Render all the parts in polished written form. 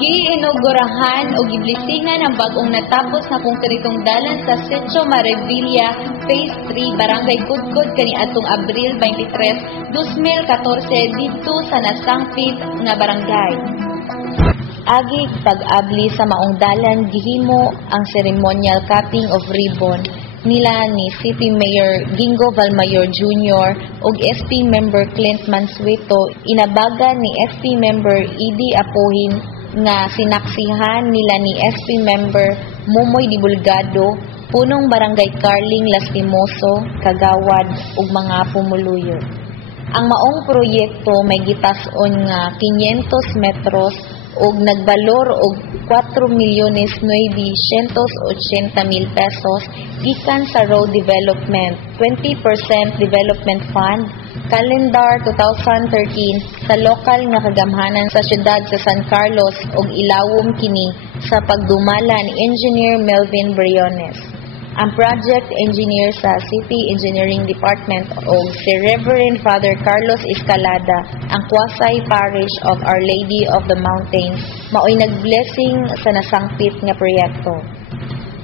Giinugurahan o giblisingan ang bagong natapos na konkretong dalan sa Sitio Marevilla Phase 3 Barangay Kudkod kaniadtong Abril 23, 2014 didto sa nasangpit nga barangay. Agig pag-abli sa maong dalan gihimo ang ceremonial cutting of ribbon nila ni City Mayor Gingo Valmayor Jr. ug SP Member Clint Mansueto. Inabagan ni SP Member Edie Apohin nga sinaksihan nila ni SP Member Momoy Dibulgado, punong barangay Carling Lastimoso, Kagawad ug mga pumuluyo. Ang maong proyekto may gitas-on nga 500 metros ug nagbalor og 4,980,000 pesos gikan sa road development, 20% development fund, calendar 2013 sa lokal nga kagamhanan sa syudad sa San Carlos ug ilawom kini sa pagdumala ni Engineer Melvin Briones. Ang project engineer sa City Engineering Department o si Reverend Father Carlos Escalada, ang Quasay Parish of Our Lady of the Mountains, maoy nag-blessing sa nasangpit nga proyekto.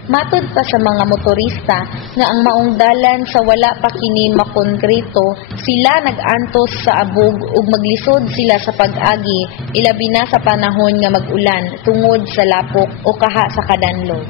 Matod pa sa mga motorista nga ang maong dalan sa wala pa kini makonkrito, sila nag-antos sa abog ug maglisod sila sa pag-agi, ilabi na sa panahon nga mag-ulan tungod sa lapok o kaha sa kadanlog.